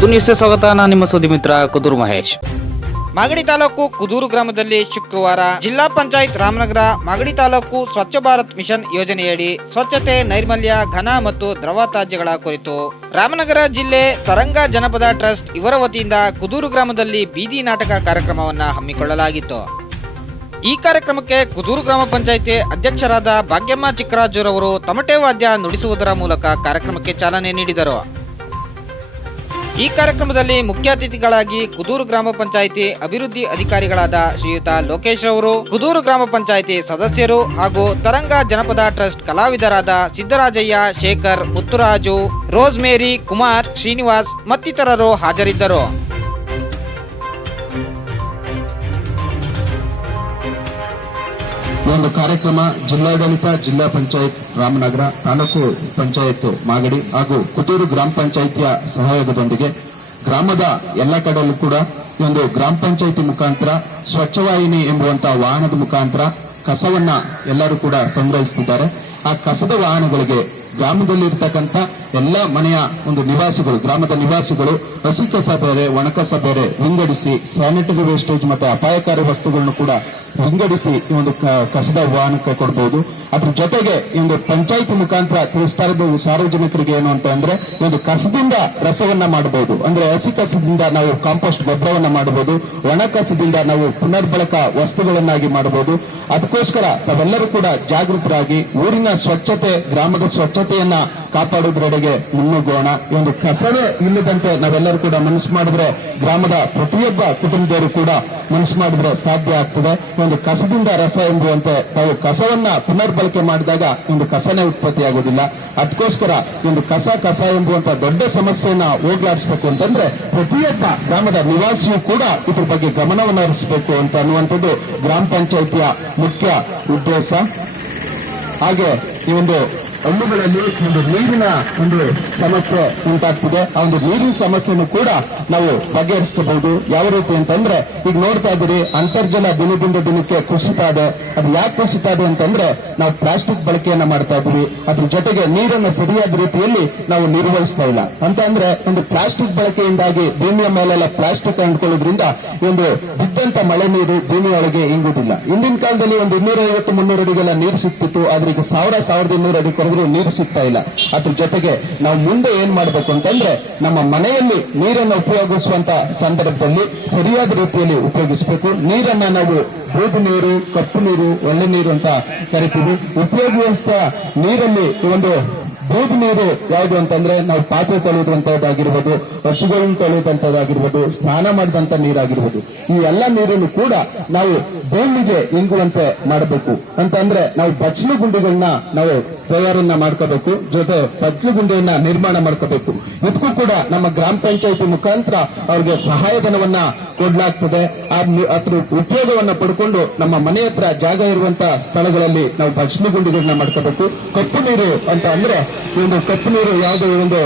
ಕುದೂರು ನ್ಯೂಸ್ಗೆ ಸ್ವಾಗತ. ನಾನು ನಿಮ್ಮ ಸುದ್ದಿ ಮಿತ್ರ ಕುದೂರು ಮಹೇಶ್. ಮಾಗಡಿ ತಾಲೂಕು ಕುದೂರು ಗ್ರಾಮದಲ್ಲಿ ಶುಕ್ರವಾರ ಜಿಲ್ಲಾ ಪಂಚಾಯತ್ ರಾಮನಗರ ಮಾಗಡಿ ತಾಲೂಕು ಸ್ವಚ್ಛ ಭಾರತ್ ಮಿಷನ್ ಯೋಜನೆಯಡಿ ಸ್ವಚ್ಛತೆ, ನೈರ್ಮಲ್ಯ, ಘನ ಮತ್ತು ದ್ರವ ತ್ಯಾಜ್ಯಗಳ ಕುರಿತು ರಾಮನಗರ ಜಿಲ್ಲೆ ತರಂಗ ಜನಪದ ಟ್ರಸ್ಟ್ ಇವರ ವತಿಯಿಂದ ಕುದೂರು ಗ್ರಾಮದಲ್ಲಿ ಬೀದಿ ನಾಟಕ ಕಾರ್ಯಕ್ರಮವನ್ನು ಹಮ್ಮಿಕೊಳ್ಳಲಾಗಿತ್ತು. ಈ ಕಾರ್ಯಕ್ರಮಕ್ಕೆ ಕುದೂರು ಗ್ರಾಮ ಪಂಚಾಯಿತಿ ಅಧ್ಯಕ್ಷರಾದ ಭಾಗ್ಯಮ್ಮ ಚಿಕ್ಕರಾಜುರವರು ತಮಟೆ ವಾದ್ಯ ನುಡಿಸುವುದರ ಮೂಲಕ ಕಾರ್ಯಕ್ರಮಕ್ಕೆ ಚಾಲನೆ ನೀಡಿದರು. ಈ ಕಾರ್ಯಕ್ರಮದಲ್ಲಿ ಮುಖ್ಯ ಅತಿಥಿಗಳಾಗಿ ಕುದೂರು ಗ್ರಾಮ ಪಂಚಾಯಿತಿ ಅಭಿವೃದ್ಧಿ ಅಧಿಕಾರಿಗಳಾದ ಶ್ರೀಯುತ ಲೋಕೇಶ್ ಅವರು, ಕುದೂರು ಗ್ರಾಮ ಪಂಚಾಯಿತಿ ಸದಸ್ಯರು ಹಾಗೂ ತರಂಗ ಜನಪದ ಟ್ರಸ್ಟ್ ಕಲಾವಿದರಾದ ಸಿದ್ದರಾಜಯ್ಯ, ಶೇಖರ್, ಮುತ್ತುರಾಜು, ರೋಸ್ ಮೇರಿ, ಕುಮಾರ್, ಶ್ರೀನಿವಾಸ್ ಮತ್ತಿತರರು ಹಾಜರಿದ್ದರು. ಒಂದು ಕಾರ್ಯಕ್ರಮ ಜಿಲ್ಲಾಡಳಿತ, ಜಿಲ್ಲಾ ಪಂಚಾಯತ್ ರಾಮನಗರ, ತಾಲೂಕು ಪಂಚಾಯತ್ ಮಾಗಡಿ ಹಾಗೂ ಕುದೂರು ಗ್ರಾಮ ಪಂಚಾಯಿತಿಯ ಸಹಯೋಗದೊಂದಿಗೆ ಗ್ರಾಮದ ಎಲ್ಲ ಕಡೆಯಲ್ಲೂ ಕೂಡ ಒಂದು ಗ್ರಾಮ ಪಂಚಾಯಿತಿ ಮುಖಾಂತರ ಸ್ವಚ್ಛವಾಹಿನಿ ಎಂಬುವಂತಹ ವಾಹನದ ಮುಖಾಂತರ ಕಸವನ್ನ ಎಲ್ಲರೂ ಕೂಡ ಸಂಗ್ರಹಿಸುತ್ತಿದ್ದಾರೆ. ಆ ಕಸದ ವಾಹನಗಳಿಗೆ ಗ್ರಾಮದಲ್ಲಿರ್ತಕ್ಕಂಥ ಎಲ್ಲ ಮನೆಯ ಒಂದು ನಿವಾಸಿಗಳು, ಗ್ರಾಮದ ನಿವಾಸಿಗಳು ಹಸಿ ಕಸ ಬೇರೆ, ಒಣ ಕಸ ಬೇರೆ ವಿಂಗಡಿಸಿ, ಸ್ಯಾನಿಟರಿ ವೇಸ್ಟೇಜ್ ಮತ್ತು ಅಪಾಯಕಾರಿ ವಸ್ತುಗಳನ್ನು ಕೂಡ ವಿಂಗಡಿಸಿ ಈ ಒಂದು ಕಸದ ವಾಹನಕ್ಕೆ ಕೊಡಬಹುದು. ಅದ್ರ ಜೊತೆಗೆ ಈ ಒಂದು ಪಂಚಾಯಿತಿ ಮುಖಾಂತರ ತಿಳಿಸ್ತಾ ಇರೋದು ಸಾರ್ವಜನಿಕರಿಗೆ ಏನು ಅಂತ ಅಂದ್ರೆ, ಒಂದು ಕಸದಿಂದ ರಸವನ್ನ ಮಾಡಬಹುದು. ಅಂದ್ರೆ ಹಸಿ ಕಸದಿಂದ ನಾವು ಕಾಂಪೋಸ್ಟ್ ಗೊಬ್ಬರವನ್ನ ಮಾಡಬಹುದು, ಒಣ ಕಸದಿಂದ ನಾವು ಪುನರ್ಬಳಕ ವಸ್ತುಗಳನ್ನಾಗಿ ಮಾಡಬಹುದು. ಅದಕ್ಕೋಸ್ಕರ ತಾವೆಲ್ಲರೂ ಕೂಡ ಜಾಗೃತರಾಗಿ ಊರಿನ ಸ್ವಚ್ಛತೆ, ಗ್ರಾಮದ ಸ್ವಚ್ಛತೆಯನ್ನ ಕಾಪಾಡುವುದರೆಡೆಗೆ ಮುನ್ನುಗ್ಗೋಣ. ಈ ಒಂದು ಕಸವೇ ಇಲ್ಲದಂತೆ ನಾವೆಲ್ಲರೂ ಕೂಡ ಮನಸ್ಸು ಮಾಡಿದ್ರೆ, ಗ್ರಾಮದ ಪ್ರತಿಯೊಬ್ಬ ಕುಟುಂಬದವರು ಕೂಡ ಮನಸ್ಸು ಮಾಡಿದ್ರೆ ಸಾಧ್ಯ ಆಗ್ತದೆ. ಒಂದು ಕಸದಿಂದ ರಸ ಎಂಬುವಂತೆ ತಾವು ಕಸವನ್ನ ಪುನರ್ಬಳಕೆ ಮಾಡಿದಾಗ ಒಂದು ಕಸನೇ ಉತ್ಪತ್ತಿಯಾಗುವುದಿಲ್ಲ. ಅದಕ್ಕೋಸ್ಕರ ಒಂದು ಕಸ ಎಂಬುವಂತ ದೊಡ್ಡ ಸಮಸ್ಯೆಯನ್ನ ಹೋಗ್ಲಾಡಿಸಬೇಕು ಅಂತಂದ್ರೆ ಪ್ರತಿಯೊಬ್ಬ ಗ್ರಾಮದ ನಿವಾಸಿಯೂ ಕೂಡ ಇದ್ರ ಬಗ್ಗೆ ಗಮನವನ್ನು ಹರಿಸಬೇಕು ಅಂತ ಅನ್ನುವಂಥದ್ದು ಗ್ರಾಮ ಪಂಚಾಯಿತಿಯ ಮುಖ್ಯ ಉದ್ದೇಶ. ಹಾಗೆ ಈ ಒಂದು ಹಳ್ಳಿಗಳಲ್ಲಿ ಒಂದು ನೀರಿನ ಒಂದು ಸಮಸ್ಯೆ ಉಂಟಾಗ್ತಿದೆ. ಆ ಒಂದು ನೀರಿನ ಸಮಸ್ಯೆನೂ ಕೂಡ ನಾವು ಬಗೆಹರಿಸಬಹುದು. ಯಾವ ರೀತಿ ಅಂತಂದ್ರೆ, ಈಗ ನೋಡ್ತಾ ಇದ್ದೀರಿ ಅಂತರ್ಜಲ ದಿನದಿಂದ ದಿನಕ್ಕೆ ಕುಸಿತಾ ಇದೆ. ಅದು ಯಾಕೆ ಕುಸಿತಾ ಇದೆ ಅಂತಂದ್ರೆ ನಾವು ಪ್ಲಾಸ್ಟಿಕ್ ಬಳಕೆಯನ್ನ ಮಾಡ್ತಾ ಇದ್ದೀವಿ. ಅದ್ರ ಜೊತೆಗೆ ನೀರನ್ನು ಸರಿಯಾದ ರೀತಿಯಲ್ಲಿ ನಾವು ನಿರ್ವಹಿಸ್ತಾ ಇಲ್ಲ. ಅಂತ ಅಂದ್ರೆ ಒಂದು ಪ್ಲಾಸ್ಟಿಕ್ ಬಳಕೆಯಿಂದಾಗಿ ಭೂಮಿಯ ಮೇಲೆಲ್ಲ ಪ್ಲಾಸ್ಟಿಕ್ ಅಂಟ್ಕೊಳ್ಳೋದ್ರಿಂದ ಒಂದು ಬಿದ್ದಂತ ಮಳೆ ನೀರು ಭೂಮಿಯೊಳಗೆ ಇಂಗುದಿಲ್ಲ. ಹಿಂದಿನ ಕಾಲದಲ್ಲಿ ಒಂದು 250-300 ಅಡಿಗೆಲ್ಲ ನೀರು ಸಿಕ್ತಿತ್ತು. ಆದ್ರೆ ಈಗ 1200 ಅಡಿ ನೀರು ಸಿಗ್ತಾ ಇಲ್ಲ. ಅದ್ರ ಜೊತೆಗೆ ನಾವು ಮುಂದೆ ಏನ್ ಮಾಡಬೇಕು ಅಂತಂದ್ರೆ, ನಮ್ಮ ಮನೆಯಲ್ಲಿ ನೀರನ್ನು ಉಪಯೋಗಿಸುವಂತ ಸಂದರ್ಭದಲ್ಲಿ ಸರಿಯಾದ ರೀತಿಯಲ್ಲಿ ಉಪಯೋಗಿಸಬೇಕು. ನೀರನ್ನ ನಾವು ಬೂದು ನೀರು, ಕಪ್ಪು ನೀರು, ಒಳ್ಳೆ ನೀರು ಅಂತ ಕರಿತೀವಿ. ಉಪಯೋಗಿಸುವ ನೀರಲ್ಲಿ ಒಂದು ಬೂದು ನೀರು ಯಾವುದು ಅಂತಂದ್ರೆ ನಾವು ಪಾತ್ರೆ ತೊಳೆಯುವಂತಹದ್ದಾಗಿರ್ಬೋದು, ಹಸುಗಳನ್ನು ತೊಳೆಯುವಂತಹದ್ದಾಗಿರ್ಬೋದು, ಸ್ನಾನ ಮಾಡಿದಂತ ನೀರಾಗಿರ್ಬೋದು. ಈ ಎಲ್ಲ ನೀರನ್ನು ಕೂಡ ನಾವು ಭೂಮಿಗೆ ಇಂಗುವಂತೆ ಮಾಡಬೇಕು. ಅಂತಂದ್ರೆ ನಾವು ಬಚ್ಚಲು ಗುಂಡಿಗಳನ್ನ ನಾವು ತಯಾರನ್ನ ಮಾಡ್ಕೋಬೇಕು, ಜೊತೆ ಬಚ್ಚಲು ಗುಂಡಿಯನ್ನ ನಿರ್ಮಾಣ ಮಾಡ್ಕೋಬೇಕು. ಇದಕ್ಕೂ ಕೂಡ ನಮ್ಮ ಗ್ರಾಮ ಪಂಚಾಯಿತಿ ಮುಖಾಂತರ ಅವ್ರಿಗೆ ಸಹಾಯಧನವನ್ನ ಕೊಡ್ಲಾಗ್ತದೆ. ಅದ್ರ ಉಪಯೋಗವನ್ನ ಪಡ್ಕೊಂಡು ನಮ್ಮ ಮನೆ ಹತ್ರ ಜಾಗ ಇರುವಂತಹ ಸ್ಥಳಗಳಲ್ಲಿ ನಾವು ಬಚ್ಚಲು ಗುಂಡಿಗಳನ್ನ ಮಾಡ್ಕೋಬೇಕು. ಕಪ್ಪು ನೀರು ಅಂತ ಅಂದ್ರೆ ಒಂದು ಕಪ್ಪು ನೀರು ಯಾವುದೋ ಒಂದು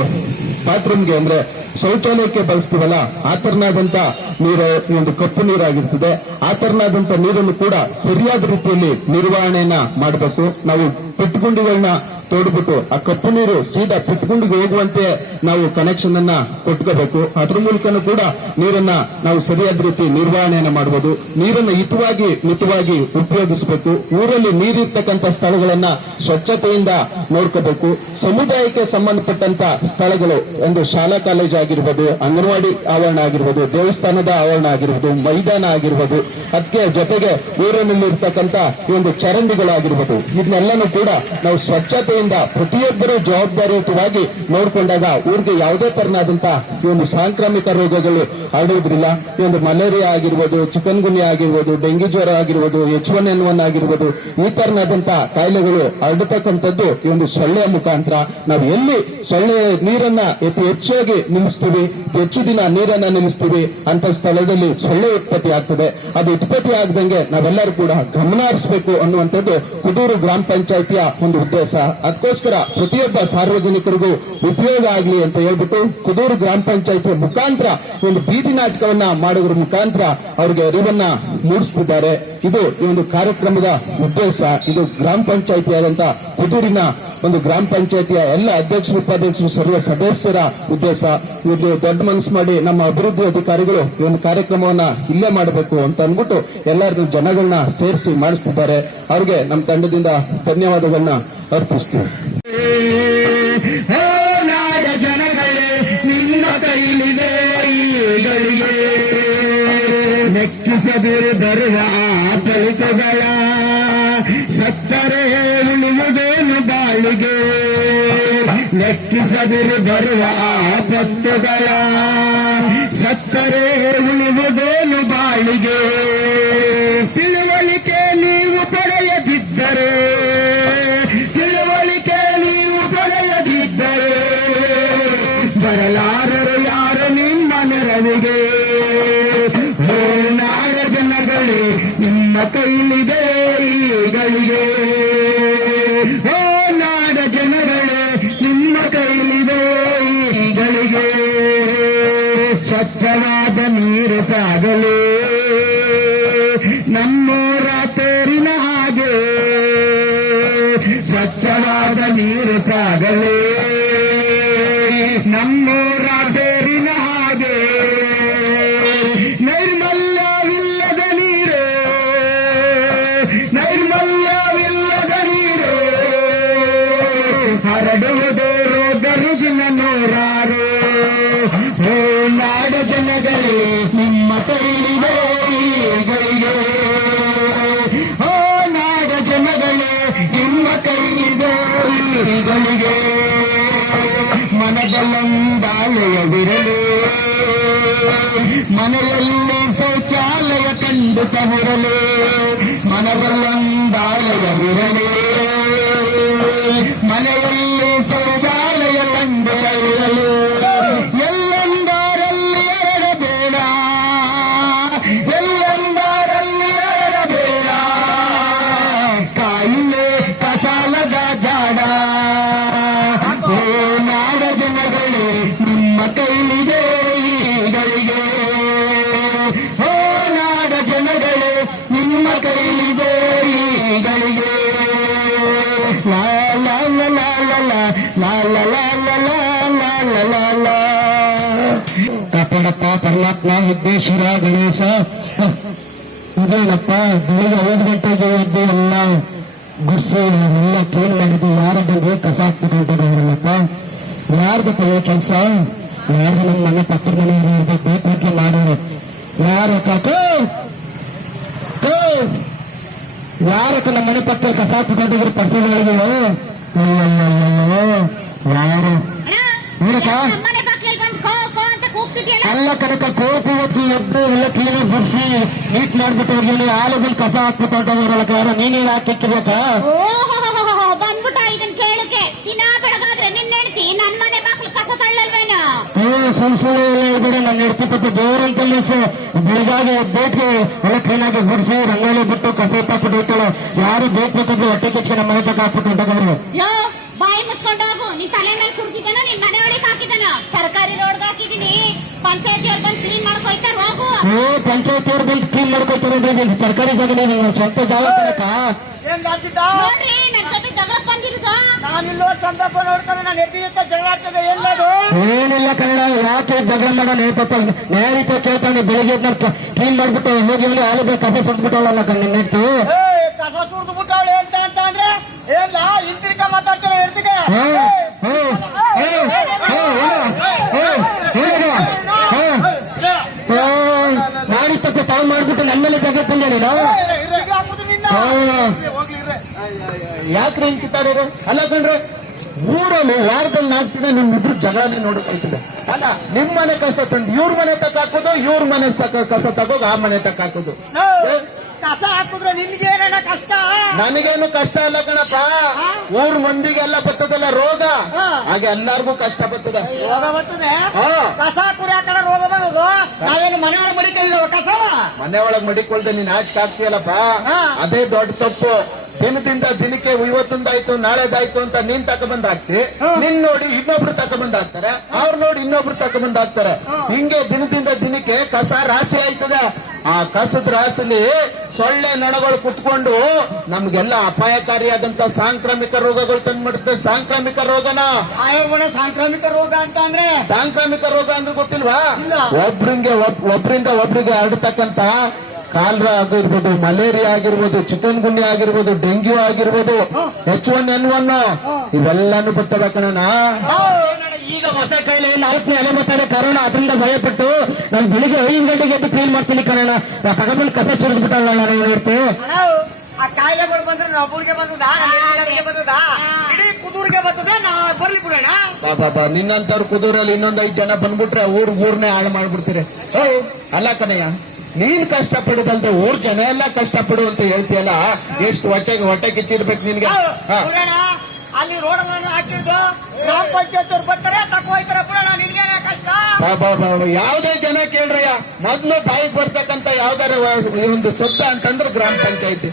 ಬಾತ್ರೂಮ್ಗೆ ಅಂದ್ರೆ ಶೌಚಾಲಯಕ್ಕೆ ಬಳಸ್ತೀವಲ್ಲ, ಆ ತರನಾದಂತ ನೀರು ಈ ಒಂದು ಕಪ್ಪು ನೀರಾಗಿರ್ತದೆ. ಆ ತರನಾದಂತ ನೀರನ್ನು ಕೂಡ ಸರಿಯಾದ ರೀತಿಯಲ್ಲಿ ನಿರ್ವಹಣೆಯನ್ನ ಮಾಡಬೇಕು. ನಾವು ಪೆಟ್ಟುಗುಂಡಿಗಳನ್ನ ತೋಡ್ಬಿಟ್ಟು ಆ ಕಪ್ಪು ನೀರು ಸೀದಾ ಪೆಟ್ಟುಗುಂಡಿಗೆ ಹೋಗುವಂತೆ ನಾವು ಕನೆಕ್ಷನ್ ಅನ್ನ ಕೊಟ್ಕೋಬೇಕು. ಅದ್ರ ಮೂಲಕನೂ ಕೂಡ ನೀರನ್ನ ನಾವು ಸರಿಯಾದ ರೀತಿ ನಿರ್ವಹಣೆಯನ್ನ ಮಾಡಬಹುದು. ನೀರನ್ನು ಮಿತವಾಗಿ ಉಪಯೋಗಿಸಬೇಕು. ಊರಲ್ಲಿ ನೀರಿರ್ತಕ್ಕಂಥ ಸ್ಥಳಗಳನ್ನ ಸ್ವಚ್ಛತೆಯಿಂದ ನೋಡ್ಕೋಬೇಕು. ಸಮುದಾಯಕ್ಕೆ ಸಂಬಂಧಪಟ್ಟಂತ ಸ್ಥಳಗಳು, ಒಂದು ಶಾಲಾ ಕಾಲೇಜು ಆಗಿರ್ಬೋದು, ಅಂಗನವಾಡಿ ಆವರಣ ಆಗಿರ್ಬೋದು, ದೇವಸ್ಥಾನದ ಆವರಣ ಆಗಿರ್ಬೋದು, ಮೈದಾನ ಆಗಿರ್ಬೋದು, ಅದಕ್ಕೆ ಜೊತೆಗೆ ಊರಿನಲ್ಲಿ ಇರ್ತಕ್ಕಂಥ ಈ ಒಂದು ಚರಂಡಿಗಳಾಗಿರ್ಬೋದು, ಇದನ್ನೆಲ್ಲನೂ ಕೂಡ ನಾವು ಸ್ವಚ್ಛತೆಯಿಂದ ಪ್ರತಿಯೊಬ್ಬರೂ ಜವಾಬ್ದಾರಿಯುತವಾಗಿ ನೋಡಿಕೊಂಡಾಗ ಊರಿಗೆ ಯಾವುದೇ ತರನಾದಂತಹ ಈ ಒಂದು ಸಾಂಕ್ರಾಮಿಕ ರೋಗಗಳು ಹರಡುವುದಿಲ್ಲ. ಈ ಒಂದು ಮಲೇರಿಯಾ ಆಗಿರ್ಬೋದು, ಚಿಕನ್ ಗುನ್ಯಾ ಆಗಿರ್ಬೋದು, ಡೆಂಗಿ ಜ್ವರ ಆಗಿರ್ಬೋದು, H1N1 ಆಗಿರ್ಬೋದು, ಈ ತರನಾದಂತಹ ಕಾಯಿಲೆಗಳು ಹರಡತಕ್ಕಂಥದ್ದು ಈ ಒಂದು ಸೊಳ್ಳೆಯ ಮುಖಾಂತರ. ನಾವು ಎಲ್ಲಿ ಸೊಳ್ಳೆ ನೀರನ್ನ ಹೆಚ್ಚಾಗಿ ನಿಲ್ಲಿಸ್ತೀವಿ, ಹೆಚ್ಚು ದಿನ ನೀರನ್ನ ನಿಲ್ಲಿಸ್ತೀವಿ ಅಂತ ಸ್ಥಳದಲ್ಲಿ ಸೊಳ್ಳೆ ಉತ್ಪತ್ತಿ ಆಗ್ತದೆ. ಅದು ಉತ್ಪತ್ತಿ ಆಗದಂಗೆ ನಾವೆಲ್ಲರೂ ಕೂಡ ಗಮನ ಹರಿಸಬೇಕು ಅನ್ನುವಂಥದ್ದು ಕುದೂರು ಗ್ರಾಮ ಪಂಚಾಯಿತಿಯ ಒಂದು ಉದ್ದೇಶ. ಅದಕ್ಕೋಸ್ಕರ ಪ್ರತಿಯೊಬ್ಬ ಸಾರ್ವಜನಿಕರಿಗೂ ಉಪಯೋಗ ಆಗಲಿ ಅಂತ ಹೇಳ್ಬಿಟ್ಟು ಕುದೂರು ಗ್ರಾಮ ಪಂಚಾಯತಿ ಮುಖಾಂತರ ಒಂದು ಬೀದಿ ನಾಟಕವನ್ನ ಮಾಡೋದ್ರ ಮುಖಾಂತರ ಅವರಿಗೆ ಅರಿವನ್ನ ಮೂಡಿಸ್ತಿದ್ದಾರೆ. ಇದು ಈ ಒಂದು ಕಾರ್ಯಕ್ರಮದ ಉದ್ದೇಶ. ಇದು ಗ್ರಾಮ ಪಂಚಾಯತಿ ಆದಂತ ಕುದೂರಿನ ಒಂದು ಗ್ರಾಮ ಪಂಚಾಯತಿಯ ಎಲ್ಲ ಅಧ್ಯಕ್ಷರು ಉಪಾಧ್ಯಕ್ಷರು ಸರ್ವ ಸದಸ್ಯರ ಉದ್ದೇಶ. ಇವರು ದೊಡ್ಡ ಮನಸ್ಸು ಮಾಡಿ ನಮ್ಮ ಅಭಿವೃದ್ಧಿ ಅಧಿಕಾರಿಗಳು ಈ ಒಂದು ಕಾರ್ಯಕ್ರಮವನ್ನ ಇಲ್ಲೇ ಮಾಡಬೇಕು ಅಂತ ಅಂದ್ಬಿಟ್ಟು ಎಲ್ಲರಿಗೂ ಜನಗಳನ್ನ ಸೇರಿಸಿ ಮಾಡಿಸ್ತಿದ್ದಾರೆ. ಅವ್ರಿಗೆ ನಮ್ಮ ತಂಡದಿಂದ ಧನ್ಯವಾದಗಳನ್ನ ಅರ್ಪಿಸ್ತೀವಿ. ಜನಗಳೇ ನಿಮ್ಮ ಕೈಲಿದೆ ಮೆಚ್ಚಿಸದಿರು ಬರುವ ಫಲಿತಗಳ ಸತ್ತರೆ ಉಳಿಯುವುದೇನು ಬಾಳಿಗೆ ಲೆಕ್ಕಿಸದಿರು ಬರುವ ಆಪತ್ತುಗಳ ಸತ್ತರೆ ಉಳಿಯುವುದೇನು ಬಾಳಿಗೆ ತಿಳುವಳಿಕೆ ನೀವು ಪಡೆಯದಿದ್ದರೆ ಬರಲಾರರು ಯಾರು ನಿಮ್ಮ ನೆರವಿಗೆ. ಓ ನಾಡ ಜನಗಳೇ ನಿಮ್ಮ ಕೈಲಿದೆ ಈಗಳಿಗೆ. ಓ ನಾಡ ಜನಗಳೇ ನಿಮ್ಮ ಕೈಲಿದೆ ಈಗಳಿಗೆ. ಸ್ವಚ್ಛವಾದ ನೀರು ಸಾಗಲೇ ನಮ್ಮೂರ ತೇರಿನ ಹಾಗೆ. ಸ್ವಚ್ಛವಾದ ನೀರು ಸಾಗಲೇ ನಮ್ಮೂರ ತೇರಿನ ಹಾಗೆ. ನೈರ್ಮಲ್ಯವಿಲ್ಲದ ನೀರು ನೈರ್ಮಲ್ಯವಿಲ್ಲದ ನೀರು ಹರಡುವುದು ರೋಗ ರುಜಿನ ನೂರಾರು. ಓ ನಾಡ ಜನಗಳೇ ನಿಮ್ಮ ಕೈಲಿದೆ ಈಗಳಿಗೆ. ಓ ನಾಡ ಜನಗಳೇ ನಿಮ್ಮ ಕೈಲಿದೆ ಈಗಳಿಗೆ. ಮನದಲ್ಲೊಂದಾಲಯವಿರಲಿ ಮನೆಯಲ್ಲಿ ಶೌಚಾಲಯ ಕಂಡು ತವಿರಲಿ. ಮನದಲ್ಲೊಂದಾಲಯವಿರಲಿ ಮನೆಯಲ್ಲಿ ಶೌಚಾಲಯ ಕಂಡು ತವಿರಲಿ. ಎಲ್ಲೆಂದರಲ್ಲಿ ಎರಡಬೇಡ ಎಲ್ಲೆಂದರಲ್ಲಿ ಎರಡಬೇಡ. ಕಾಯಿಲೆ ಕಸಾಲದ ಜಾಡ. ನಿಮ್ಮ ಕೈಲಿದೆ ಈಗಳಿಗೆ. ಓ ನಾಡ ಜನಗಳೇ ನಿಮ್ಮ ಕೈಲಿದೆ ಈಗಳಿಗೆ. ಲಾ ಲಾ ಲಾ ಲಾ ಲಾ ಲಾ ಲಾ ಲಾ ಲಾ ಲಾ ಲಾ. ಕಾಪಾಡಪ್ಪ ಪರಮಾತ್ಮ ವಿಘ್ನೇಶ್ವರ ಗಣೇಶ. ಇದೇನಪ್ಪ ಬೆಳಿಗ್ಗೆ 5 ಗಂಟೆಗೆ ಎದ್ದು ಎಲ್ಲ ಗುಡ್ಸಿ ಎಲ್ಲ ಕ್ಲೀನ್ ಮಾಡಿದ್ವಿ. ಯಾರ ಬಂದು ಕಸ ಹಾಕ್ಬಿಟ್ಟು ಯಾರ್ದು ಕೆಲಸ ಯಾರು ನಮ್ಮ ಮನೆ ಪಕ್ಕದ ಮನೆಯವರು ಬೇಕು ಮಾಡೋರು ಯಾರು ಯಾರಕ್ಕೆ ನಮ್ಮ ಮನೆ ಪಕ್ಕ ಕಸ ಹಾಕಿಕೊಂಡಿದ್ರು ಪರ್ಸಗಳಿಗೆ ಯಾರು ಏನಕ್ಕ ಅಲ್ಲ ಕನಕ ಕೋಪಿ ಹೊತ್ತು ಎದ್ದು ಎಲ್ಲ ಕ್ಲೀನಾಗಿ ಬಿಡಿಸಿ ನೀಟ್ ಮಾಡ್ಬಿಟ್ಟು ಹೋಗಿ ಆಲದಲ್ಲಿ ಕಸ ಹಾಕ್ಬಿಟ್ಟವರಲ್ಲ ಯಾರು ನೀನೇನು ಹಾಕಿಕ್ಕಿರ್ಬೇಕಾ ಬಂದ್ಬಿಟ್ಟ ಇದನ್ ಕೇಳಕ್ಕೆ ದಿನ ಬೆಳಗಾದ್ರೆ ನಿನ್ನ ಹೆಂಡತಿ ನನ್ ಮನೆ ಮಕ್ಳು ಕಸ ತಳ್ಳಲ್ವೇನು? ಸುಳ್ಳು ಇದ್ರೆ ನನ್ನ ಹೆಂಡತಿ ಪಕ್ಕ ದೇವರಂತ ಬೆಳಗಾಗಿ ಎದ್ದೇಟ್ಗೆ ಎಲ್ಲ ಕ್ಲೀನಾಗಿ ಗುಡಿಸಿ ರಂಗೋಲಿ ಬಿಟ್ಟು ಕಸ ಹಾಕ್ಬಿಟ್ಟು ಹೋಗ್ತಾಳೆ. ಯಾರು ಬೇಕಂದ್ರೆ ಹೊಟ್ಟೆ ಕಿಚ್ಚು ನಮ್ಮ ಮನೆ ತಕ್ಕ ಹಾಕ್ಬಿಟ್ಟು ಹೊಂಟೋಗವ್ರು. ಬಾಯಿ ಮುಚ್ಕೊಂಡೋಗು. ನೀನ್ ತಲೆ ಮೇಲೆ ಸುರ್ತಿದ್ದಾನ ನಿನ್ ಮನೆ ಒಳಗೆ ಹಾಕಿದಾನ. ಸರ್ಕಾರಿ ರೋಡ್ ಹಾಕಿದೀನಿ. ಪಂಚಾಯತಿಯವ್ರು ಬಂದು ಕ್ಲೀನ್ ಮಾಡ್ಕೊಯ್ತಾರ ಹೋಗು. ಪಂಚಾಯತಿಯವ್ರು ಬಂದು ಕ್ಲೀನ್ ಮಾಡ್ಕೊಯ್ತಾರ. ಸರ್ಕಾರಿ ಜಾಗ ಸ್ವಂತ ಜಾಗ ತನಕ ನೋಡ್ರಿ ನನ್ ಜೊತೆ ಜಗಳ ಬಂದಿರುದ. ನಾನಿಲ್ಲೋ ಸಂದರ್ಭ ನೋಡ್ಕೊಂಡು ನಾನು ಎದ್ದು ಜಗಳ ಆಗ್ತದೆ. ಎಲ್ಲದು ಏನಿಲ್ಲ ಕನ್ನಡ ಯಾಕೆ ಜಗಳ ಮಾಡೋಣ ಪಾಪ ನ್ಯಾಯೀತ ಕೇಳ್ತಾನೆ. ಬೆಳಿಗ್ಗೆ ಕ್ಲೀನ್ ಮಾಡ್ಬಿಟ್ಟು ಹೋಗಿ ಆಲದ ಕಸ ಸುಟ್ಬಿಟ್ಟವಲ್ಲ ಕಣ್ಣು ಕಸ ಸುರಿದು ಬಿಟ್ಟವಳೆ ಅಂತ ಅಂದ್ರೆ ಏನಿಲ್ಲ ಇಂತಿಕ ಮಾತಾಡ್ತಾನೆ ಎಡ್ತಿಗೆ. ಮಾಡಿ ತಕ್ಕ ತಾವು ಮಾಡ್ಬಿಟ್ಟು ನನ್ನ ಮೇಲೆ ಜಾಗ ತಂದೆ ನೀನು ಯಾಕ್ರೆ ಹಿಂಗ್ ಕಿತ್ತಾಡೋರು ಅಲ್ಲ ಕಣ್ರೆ. ಊರಲ್ಲಿ ವಾರದಲ್ಲಿ 4 ದಿನ ನಿಮ್ಮಿಬ್ರು ಜಗಳನೇ ನೋಡ್ಕೊಳ್ತಿದ್ದೆ. ಅಲ್ಲ ನಿಮ್ ಮನೆ ಕಸ ತಂದು ಇವ್ರ ಮನೆ ತಕ್ಕ ಹಾಕೋದು, ಇವ್ರ ಮನೆ ಕಸ ತಗೋದು, ಆ ಮನೆ ತಕ್ಕ ಹಾಕೋದು. ಕಸ ಹಾಕಿದ್ರೆ ನಿನ್ಗೇನ ಕಷ್ಟ? ನನಗೇನು ಕಷ್ಟ ಅಲ್ಲ ಕಣಪ್ಪ. ಊರ್ ಮಂದಿಗೆಲ್ಲ ಬರ್ತದಲ್ಲ ರೋಗ, ಹಾಗೆ ಎಲ್ಲಾರ್ಗು ಕಷ್ಟ ಬರ್ತದ. ರೋಗ ಬರ್ತದೆ. ಕಸ ಹಾಕುರಿ ಆ ಕಡೆ ರೋಗ ಬರೋದು. ನಾವೇನು ಮನೆ ಒಳಗೆ ಮಡಿಕೊಳ್ಳ ಕಸವ? ಮನೆ ಒಳಗೆ ಮಡಿಕೊಳ್ದೆ ನೀನ್ ಆಚೆ ಹಾಕ್ತೀಯಲ್ಲಪ್ಪ, ಅದೇ ದೊಡ್ಡ ತಪ್ಪು. ದಿನದಿಂದ ದಿನಕ್ಕೆ ಇವತ್ತೊಂದಾಯ್ತು ನಾಳೆದಾಯ್ತು ಅಂತ ನೀನ್ ತಕೊಂಡ್ಬಂದ್ ಹಾಕ್ತಿ, ನಿನ್ ನೋಡಿ ಇನ್ನೊಬ್ರು ತಕೊಂಡ್ಬಂದ್ ಹಾಕ್ತಾರೆ, ಅವ್ರು ನೋಡಿ ಇನ್ನೊಬ್ರು ತಕೊಂಡ್ಬಂದ್ ಹಾಕ್ತಾರೆ. ಹಿಂಗೆ ದಿನದಿಂದ ದಿನಕ್ಕೆ ಕಸ ರಾಶಿ ಆಯ್ತದೆ. ಆ ಕಸದ ರಾಶಿಲಿ ಸೊಳ್ಳೆ ನೊಣಗಳು ಕುತ್ಕೊಂಡು ನಮ್ಗೆಲ್ಲ ಅಪಾಯಕಾರಿಯಾದಂತ ಸಾಂಕ್ರಾಮಿಕ ರೋಗಗಳು ತಂದ್ಬಿಡುತ್ತೆ. ಸಾಂಕ್ರಾಮಿಕ ರೋಗನ ಸಾಂಕ್ರಾಮಿಕ ರೋಗ ಅಂತ ಅಂದ್ರೆ ಸಾಂಕ್ರಾಮಿಕ ರೋಗ ಅಂದ್ರೆ ಗೊತ್ತಿಲ್ವಾ? ಒಬ್ರಿಂದ ಒಬ್ರಿಗೆ ಹರಡ್ತಕ್ಕಂತ ಕಾಲರಾ ಆಗಿರ್ಬೋದು, ಮಲೇರಿಯಾ ಆಗಿರ್ಬೋದು, ಚಿಕನ್ ಗುನ್ಯಾ ಆಗಿರ್ಬೋದು, ಡೆಂಗ್ಯೂ ಆಗಿರ್ಬೋದು, H1N1 ಇವೆಲ್ಲಾನು ಬರ್ತವೆ ಕಣಣ್ಣ. ಈಗ ಹೊಸ ಕಾಯಿಲೆ 4ನೇ ಅಲೆ ಬರ್ತಾರೆ ಕರೋನಾ, ಅದರಿಂದ ಭಯಪಟ್ಟು ನಾನು ಬೆಳಿಗ್ಗೆ 5 ಗಂಟೆಗೆ ಎದ್ದು ಕ್ಲೀನ್ ಮಾಡ್ತೀನಿ ಕಣ. ತಗೊಂಡ್ಬಂದು ಕಸ ಸುರಿದ್ಬಿಟ್ಟಲ್ಲ ನಾನು ಇವತ್ತು. ಆ ಕಾಯಿಲೆಗಳು ಬಂದ್ರೆ ಒಬ್ಬರಿಗೆ ಬಂದದ, ಇಡೀ ಕುದೂರಿಗೆ ಬರ್ತದ, ಬರ್ಲಿ ಬಿಡೋಣ. ಬಾಬಾ ನಿನ್ನಂತವ್ರು ಕುದೂರಲ್ಲಿ ಇನ್ನೊಂದ್ 5 ಜನ ಬಂದ್ಬಿಟ್ರೆ ಊರ್ನೇ ಹಾಳು ಮಾಡ್ಬಿಡ್ತೀರಿ. ಅಲ್ಲ ಕಣಯ್ಯ, ನೀನ್ ಕಷ್ಟ ಪಡುದಲ್ದೆ ಊರ್ ಜನ ಎಲ್ಲ ಕಷ್ಟ ಪಡು ಅಂತ ಹೇಳ್ತೀಯಲ್ಲ, ಎಷ್ಟು ಹೊಟ್ಟೆ ಕಿಚ್ಚಿರ್ಬೇಕು ನಿನ್ಗೆ. ಅಲ್ಲಿ ರೋಡ್ ಹಾಕಿದ್ದು ಗ್ರಾಮ ಪಂಚಾಯತ್ ಅವ್ರು ಬರ್ತಾರೆ, ತಕ್ಕೋಯ್ತಾರೆ ಬಿಡೋಣ. ನಿನ್ಗೇನ ಕಷ್ಟ? ಯಾವ್ದೇ ಜನ ಕೇಳ್ರಯ್ಯ, ಮೊದ್ಲು ಬಾಯಿಗೆ ಬರ್ತಕ್ಕಂತ ಯಾವ್ದಾರ ಒಂದು ಶಬ್ದ ಅಂತಂದ್ರೆ ಗ್ರಾಮ ಪಂಚಾಯತಿ.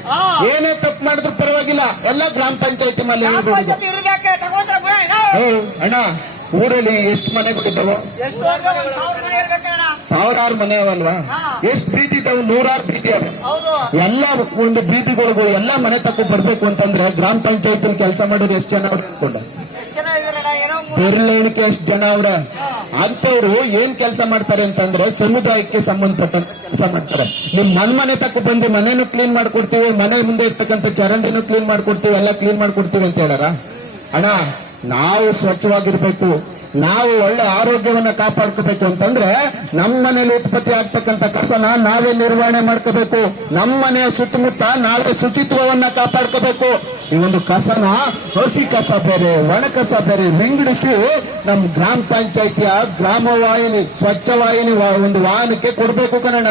ಏನೇ ತಪ್ಪು ಮಾಡಿದ್ರು ಪರವಾಗಿಲ್ಲ, ಎಲ್ಲ ಗ್ರಾಮ ಪಂಚಾಯತಿ ಮೇಲೆ ಹೇಳ್ಬಿಡುದು. ಅಣ್ಣ, ಊರಲ್ಲಿ ಎಷ್ಟು ಮನೆಗಳಿದ್ದಾವ? ಸಾವಿರಾರು ಮನೆ ಅವಲ್ವಾ? ಎಷ್ಟು ಬೀದಿ ಇದ್ದಾವೆ? 100 ಬೀದಿ ಅವ. ಎಲ್ಲ ಒಂದು ಬೀದಿಗಳು ಎಲ್ಲ ಮನೆ ತಕ್ಕ ಬರ್ಬೇಕು ಅಂತಂದ್ರೆ ಗ್ರಾಮ ಪಂಚಾಯತ್ ಕೆಲಸ ಮಾಡೋರು ಎಷ್ಟು ಜನ ಅವ್ರು ಅನ್ಕೊಂಡ? ಬೆರಳೆಣಿಕೆ ಎಷ್ಟು ಜನ ಅವ್ರ. ಅಂತವ್ರು ಏನ್ ಕೆಲಸ ಮಾಡ್ತಾರೆ ಅಂತಂದ್ರೆ ಸಮುದಾಯಕ್ಕೆ ಸಂಬಂಧಪಟ್ಟ ಕೆಲಸ ಮಾಡ್ತಾರೆ. ನಿಮ್ ಮನೆ ತಕ್ಕ ಬಂದು ಮನೇನು ಕ್ಲೀನ್ ಮಾಡ್ಕೊಡ್ತೀವಿ, ಮನೆ ಮುಂದೆ ಇರ್ತಕ್ಕಂಥ ಚರಂಡಿನೂ ಕ್ಲೀನ್ ಮಾಡ್ಕೊಡ್ತೀವಿ, ಎಲ್ಲ ಕ್ಲೀನ್ ಮಾಡ್ಕೊಡ್ತೀವಿ ಅಂತ ಹೇಳಾರ. ಅಣ್ಣ, ನಾವು ಸ್ವಚ್ಛವಾಗಿರ್ಬೇಕು, ನಾವು ಒಳ್ಳೆ ಆರೋಗ್ಯವನ್ನ ಕಾಪಾಡ್ಕೋಬೇಕು ಅಂತಂದ್ರೆ ನಮ್ಮ ಮನೇಲಿ ಉತ್ಪತ್ತಿ ಆಗ್ತಕ್ಕಂಥ ಕಸನ ನಾವೇ ನಿರ್ವಹಣೆ ಮಾಡ್ಕೋಬೇಕು. ನಮ್ಮ ಮನೆಯ ಸುತ್ತಮುತ್ತ ನಾವೇ ಶುಚಿತ್ವವನ್ನ ಕಾಪಾಡ್ಕೋಬೇಕು. ಈ ಒಂದು ಕಸನ ಹಸಿ ಕಸ ಬೇರೆ, ಒಣ ಕಸ ಬೇರೆ ವಿಂಗಡಿಸಿ ನಮ್ಮ ಗ್ರಾಮ ಪಂಚಾಯಿತಿಯ ಗ್ರಾಮ ವಾಹಿನಿ, ಸ್ವಚ್ಛ ವಾಹಿನಿ ಒಂದು ವಾಹನಕ್ಕೆ ಕೊಡ್ಬೇಕು ಕಣಣ್ಣ.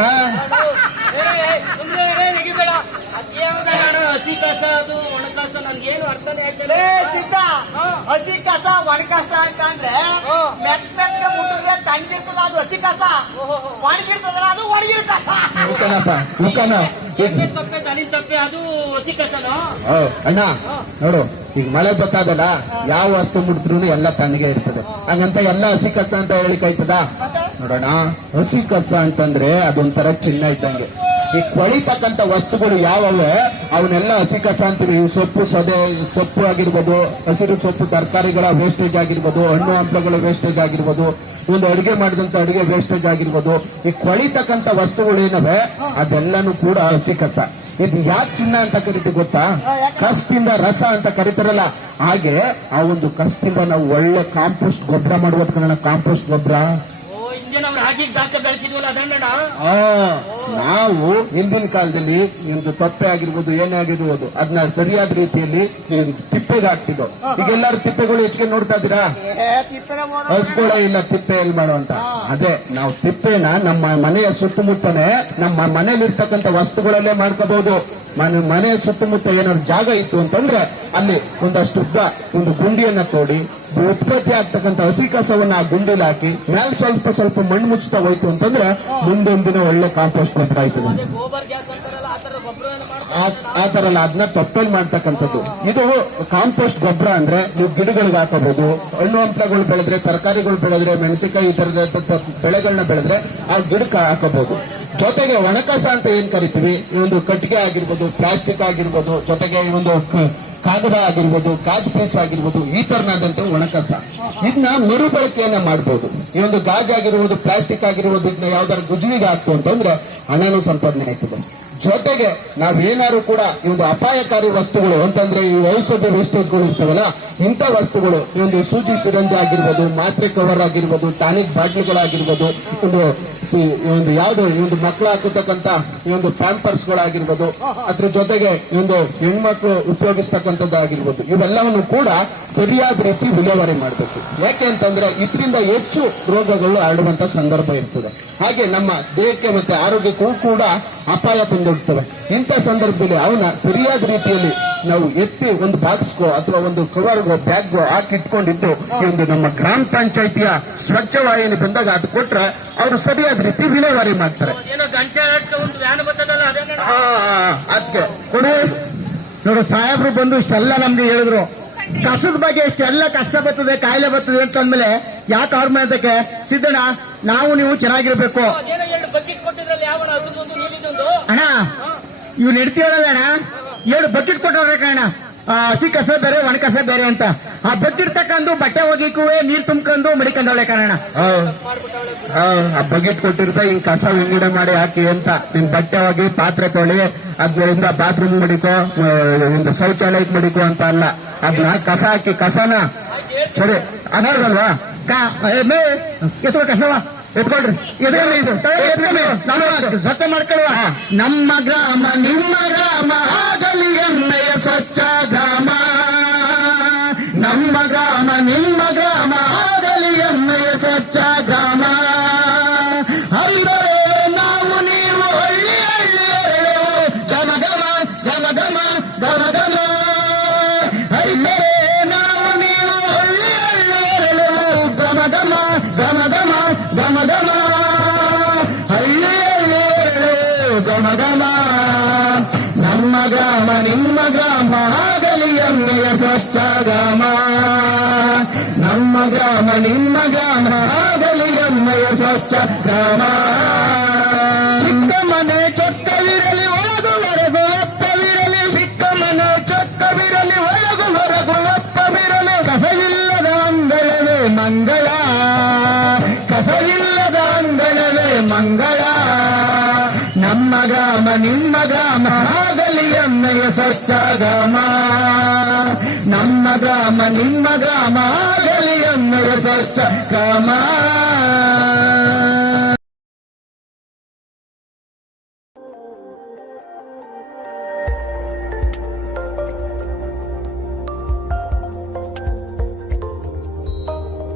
ಹಸಿ ಕಸ ಅದು ಒಣ ಕಸ ನನ್ಗೇನು ಅರ್ಥನೇ ಆಗ್ತದೆ. ಹಸಿ ಕಸ ಒಣ ಕಸ ಅಂತ ಅಂದ್ರೆ ಮೆತ್ತಗೆ ಮುಟ್ಟಿದ್ರೆ ತಣ್ಣಗಿರ್ತದ, ಅದು ಹಸಿ ಕಸ. ಒಣಗಿರ್ತದ, ಅದು ಒಣಗಿರ ಕಸ. ತಪ್ಪೆ ತನಿ ತಪ್ಪೆ, ಅದು ಹಸಿ ಕಸನು. ಅಣ್ಣ ನೋಡು, ಈಗ ಮಳೆ ಬರ್ತದಲ್ಲ, ಯಾವ ವಸ್ತು ಮುಟ್ಟಿದ್ರು ಎಲ್ಲ ತಣ್ಣಗೆ ಇರ್ತದೆ. ಹಂಗಂತ ಎಲ್ಲ ಹಸಿ ಕಸ ಅಂತ ಹೇಳಿಕಾಯ್ತದ? ನೋಡೋಣ, ಹಸಿ ಕಸ ಅಂತಂದ್ರೆ ಅದೊಂಥರ ಚಿನ್ನ ಇದ್ದಂಗೆ. ಈ ಕೊಳಿತಕ್ಕಂಥ ವಸ್ತುಗಳು ಯಾವವೆ ಅವನ್ನೆಲ್ಲ ಹಸಿ ಕಸ ಅಂತೀವಿ. ಇವು ಸೊಪ್ಪು ಆಗಿರ್ಬೋದು, ಹಸಿರು ಸೊಪ್ಪು ತರಕಾರಿಗಳ ವೇಸ್ಟೇಜ್ ಆಗಿರ್ಬೋದು, ಹಣ್ಣು ಹಂಪಲುಗಳ ವೇಸ್ಟೇಜ್ ಆಗಿರ್ಬೋದು, ಒಂದು ಅಡುಗೆ ಮಾಡಿದಂತ ಅಡುಗೆ ವೇಸ್ಟೇಜ್ ಆಗಿರ್ಬೋದು, ಈ ಕೊಳಿತಕ್ಕಂಥ ವಸ್ತುಗಳು ಏನವೆ ಅದೆಲ್ಲಾನು ಕೂಡ ಹಸಿ ಕಸ. ಇದು ಯಾಕೆ ಚಿನ್ನ ಅಂತ ಕರಿತೀವಿ ಗೊತ್ತಾ? ಕಸದಿಂದ ರಸ ಅಂತ ಕರಿತಾರಲ್ಲ, ಹಾಗೆ ಆ ಒಂದು ಕಸದಿಂದ ನಾವು ಒಳ್ಳೆ ಕಾಂಪೋಸ್ಟ್ ಗೊಬ್ಬರ ಮಾಡುವುದು ಕಣ. ಕಾಂಪೋಸ್ಟ್ ಗೊಬ್ಬರ ನಾವು ಹಿಂದಿನ ಕಾಲದಲ್ಲಿ ಒಂದು ತೊಪ್ಪೆ ಆಗಿರ್ಬೋದು, ಏನೇ ಆಗಿರ್ಬೋದು, ಅದನ್ನ ಸರಿಯಾದ ರೀತಿಯಲ್ಲಿ ತಿಪ್ಪೆಗೆ ಹಾಕ್ತಿದ್ದೋ. ಈಗ ಎಲ್ಲರೂ ತಿಪ್ಪೆಗಳು ಹೆಚ್ಚಿಗೆ ನೋಡ್ತಾ ಇದ್ದೀರಾ? ಹಸ್ಕೊಳ ಇಲ್ಲ ತಿಪ್ಪೆ ಎಲ್ಲಿ ಮಾಡುವಂತ. ಅದೇ ನಾವು ತಿಪ್ಪೆನ ನಮ್ಮ ಮನೆಯ ಸುತ್ತಮುತ್ತನೇ ನಮ್ಮ ಮನೇಲಿ ಇರ್ತಕ್ಕಂಥ ವಸ್ತುಗಳಲ್ಲೇ ಮಾಡ್ಕೋಬಹುದು. ಮನೆಯ ಸುತ್ತಮುತ್ತ ಏನಾದ್ರು ಜಾಗ ಇತ್ತು ಅಂತಂದ್ರೆ ಅಲ್ಲಿ ಒಂದಷ್ಟು ಒಂದು ಗುಂಡಿಯನ್ನ ತೋಡಿ ಉತ್ಪತ್ತಿ ಆಗ್ತಕ್ಕಂಥ ಹಸಿ ಕಸವನ್ನ ಆ ಗುಂಡಿಲಿ ಹಾಕಿ ಮೇಲೆ ಸ್ವಲ್ಪ ಮಣ್ಣು ಮುಚ್ಚುತ್ತಾ ಹೋಯ್ತು ಅಂತಂದ್ರೆ ಮುಂದೊಂದಿನ ಒಳ್ಳೆ ಕಾಂಪೋಸ್ಟ್ ಗೊಬ್ಬರ ಆಯ್ತದೆ. ಆ ತರ ಅದನ್ನ ತೊಪ್ಪೆಲ್ ಮಾಡ್ತಕ್ಕಂಥದ್ದು. ಇದು ಕಾಂಪೋಸ್ಟ್ ಗೊಬ್ಬರ ಅಂದ್ರೆ ನೀವು ಗಿಡಗಳಿಗೆ ಹಾಕಬಹುದು. ಹಣ್ಣು ಹಂಪಲುಗಳು ಬೆಳೆದ್ರೆ, ತರಕಾರಿಗಳು ಬೆಳೆದ್ರೆ, ಮೆಣಸಿನಕಾಯಿ ಈ ತರದ ಬೆಳೆಗಳನ್ನ ಬೆಳೆದ್ರೆ ಆ ಗಿಡಕ್ಕೆ ಹಾಕಬಹುದು. ಜೊತೆಗೆ ಒಣಕಸ ಅಂತ ಏನ್ ಕರಿತೀವಿ, ಈ ಒಂದು ಕಟ್ಟಿಗೆ ಆಗಿರ್ಬೋದು, ಪ್ಲಾಸ್ಟಿಕ್ ಆಗಿರ್ಬೋದು, ಜೊತೆಗೆ ಈ ಒಂದು ಕಾಗದ ಆಗಿರ್ಬೋದು, ಗಾಜು ಪೀಸ್ ಆಗಿರ್ಬೋದು, ಈ ತರನಾದಂತ ಒಣಕಸ ಇದನ್ನ ಮರುಬಳಕೆಯನ್ನ ಮಾಡಬಹುದು. ಈ ಒಂದು ಗಾಜ್ ಆಗಿರ್ಬೋದು, ಪ್ಲಾಸ್ಟಿಕ್ ಆಗಿರ್ಬೋದು, ಇದನ್ನ ಯಾವ್ದಾದ್ರು ಗುಜುವಿಗೆ ಹಾಕ್ತು ಅಂತಂದ್ರೆ ಹಣನೂ ಸಂಪಾದನೆ ಆಯ್ತದೆ. ಜೊತೆಗೆ ನಾವೇನಾದ್ರು ಕೂಡ ಈ ಒಂದು ಅಪಾಯಕಾರಿ ವಸ್ತುಗಳು ಅಂತಂದ್ರೆ ಈ ಔಷಧಿ ವೇಸ್ಟೇಜ್ಗಳು ಇರ್ತವಲ್ಲ, ಇಂಥ ವಸ್ತುಗಳು ಈ ಒಂದು ಸೂಜಿ ಸಿರಂಜಿ ಆಗಿರ್ಬೋದು, ಮಾತ್ರೆ ಕವರ್ ಆಗಿರ್ಬೋದು, ಟಾನಿಕ್ ಬಾಟ್ಲಿಗಳಾಗಿರ್ಬೋದು, ಒಂದು ಯಾವ್ದು ಈ ಒಂದು ಮಕ್ಕಳು ಹಾಕತಕ್ಕಂತ ಈ ಒಂದು ಪ್ಯಾಂಪರ್ಸ್ಗಳಾಗಿರ್ಬೋದು, ಅದ್ರ ಜೊತೆಗೆ ಈ ಒಂದು ಹೆಣ್ಮಕ್ಳು ಉಪಯೋಗಿಸ್ತಕ್ಕಂಥದ್ದಾಗಿರ್ಬೋದು, ಇವೆಲ್ಲವನ್ನು ಕೂಡ ಸರಿಯಾದ ರೀತಿ ವಿಲೇವಾರಿ ಮಾಡಬೇಕು. ಯಾಕೆ ಅಂತಂದ್ರೆ ಇದರಿಂದ ಹೆಚ್ಚು ರೋಗಗಳು ಹರಡುವಂತ ಸಂದರ್ಭ ಇರ್ತದೆ. ಹಾಗೆ ನಮ್ಮ ದೇಹಕ್ಕೆ ಮತ್ತೆ ಆರೋಗ್ಯಕ್ಕೂ ಕೂಡ ಅಪಾಯ ತಂದೊಡ್ತವೆ. ಇಂಥ ಸಂದರ್ಭದಲ್ಲಿ ಅವನ್ನ ಸರಿಯಾದ ರೀತಿಯಲ್ಲಿ ನಾವು ಎತ್ತಿ ಒಂದು ಬಾಕ್ಸ್ಗೋ ಅಥವಾ ಒಂದು ಕವರ್ಗೋ ಬ್ಯಾಗ್ಗೋ ಹಾಕಿಟ್ಕೊಂಡಿದ್ದು ಈ ಒಂದು ನಮ್ಮ ಗ್ರಾಮ ಪಂಚಾಯಿತಿಯ ಸ್ವಚ್ಛ ವಾಹಿನಿ ಬಂದಾಗ ಅದು ಕೊಟ್ರೆ ಅವರು ಸರಿಯಾದ ರೀತಿ ವಿಲೇವಾರಿ ಮಾಡ್ತಾರೆ. ಅದಕ್ಕೆ ಕೊಡಿ ನೋಡು ಸಾಹೇಬ್ರು ಬಂದು ಇಷ್ಟೆಲ್ಲ ನಮ್ಗೆ ಹೇಳಿದ್ರು, ಕಸದ ಬಗ್ಗೆ ಇಷ್ಟೆಲ್ಲ ಕಷ್ಟ ಬರ್ತದೆ, ಕಾಯಿಲೆ ಬರ್ತದೆ ಅಂತ ಅಂದ್ಮೇಲೆ ಯಾಕೆ ಅವ್ರ ಮೇಲೆ ಸಿದ್ದಣ್ಣ ನಾವು ನೀವು ಚೆನ್ನಾಗಿರ್ಬೇಕು ಅಣ್ಣ. ಇವ್ನು ಇಡ್ತೀವಲ್ಲ ಅಣ್ಣ, 2 ಬಕೆಟ್ ಕೊಟ್ಟವ್ರೆ ಕಣ, ಹಸಿ ಕಸ ಬೇರೆ ಒಣ ಕಸ ಬೇರೆ ಅಂತ. ಆ ಬಕೆಟ್ ತಕೊಂಡು ಬಟ್ಟೆ ಒಗಿಕ್ಕೂ ನೀರ್ ತುಂಬ್ಕೊಂಡು ಮಡಿಕೊಂಡವಳೆ ಕಣ. ಆ ಬಕೆಟ್ ಕೊಟ್ಟಿರ್ತಾ ಹಿಂಗ್ ಕಸ ವಿಂಗಡೆ ಮಾಡಿ ಹಾಕಿ ಅಂತ, ನಿನ್ ಬಟ್ಟೆ ಒಗಿ ಪಾತ್ರೆ ತೊಳಿ ಅದರಿಂದ ಬಾತ್ರೂಮ್ ಮಡಿಕೋ, ಒಂದು ಶೌಚಾಲಯಕ್ಕೆ ಮಡಿಕೋ ಅಂತ ಅಲ್ಲ, ಅದನ್ನ ಕಸ ಹಾಕಿ ಕಸನ ಸರಿ ಅನಲ್ವಾ ಎತ್ಕೊ ಕಸವ ಎತ್ಕೊಳ್ರಿ, ನಾನು ಸ್ವಚ್ಛ ಮಾಡ್ಕೊಳ್ಳುವ. ನಮ್ಮ ಗ್ರಾಮ ನಿಮ್ಮ ಗ್ರಾಮ ಆಗಲಿ ಎಮ್ಮೆಯ ಸ್ವಚ್ಛ ಗ್ರಾಮ, ನಮ್ಮ ಗ್ರಾಮ ನಿಮ್ಮ ಗ್ರಾಮ ಆಗಲಿ ಎಮ್ಮೆಯ ಸ್ವಚ್ಛ ಗ್ರಾಮ. ಅಂದರೆ ನಾವು ನೀವು ಹಳ್ಳಿ ಹಳ್ಳಿ ಗಮ ಗಮ ಗಮ ಗಮ ಗಮ ಗಮ. ಅಂದರೆ ನಾವು ನೀವು ಹಳ್ಳಿ ಹಳ್ಳಿ ಗಮ ಗಮ ಗಮ ಗಮ ಗಮ ಗಮ. ಹಳ್ಳಿ ಹಳ್ಳಿ ಗಮ ಗಮ. ನಮ್ಮ ಗ್ರಾಮ ನಿಮ್ಮ ಗ್ರಾಮ ಆಗಲಿ ಎಮ್ಮೆಯ ಸ್ವಚ್ಛ ಗ್ರಾಮ, ನಮ್ಮ ಗ್ರಾಮ ನಿಮ್ಮ ಗ್ರಾಮ ಆಗಲಿ ಎಮ್ಮೆಯ ಸ್ವಚ್ಛ ಗ್ರಾಮ. ಚಿಕ್ಕ ಮನೆ ಚೊಕ್ಕವಿರಲಿ ಒಳಗು ಹೊರಗು ಒಪ್ಪವಿರಲಿ, ಚಿಕ್ಕ ಮನೆ ಚೊಕ್ಕವಿರಲಿ ಒಳಗು ಹೊರಗು ಒಪ್ಪವಿರಲಿ. ಕಸವಿಲ್ಲದ ಅಂಗಳವೇ ಮಂಗಳ, ಕಸವಿಲ್ಲದ ಅಂಗಳವೇ ಮಂಗಳ. ನಮ್ಮ ಗ್ರಾಮ ನಿಮ್ಮ ಗ್ರಾಮ ಆಗಲಿ ಎಮ್ಮೆಯ ಸ್ವಚ್ಛ ಗ್ರಾಮ, ನಮ್ಮ ಗ್ರಾಮ ನಿಮ್ಮ ಗ್ರಾಮ ಆಗಲಿ ಎಮ್ಮೆಯ ಸ್ವಚ್ಛ ಗ್ರಾಮ.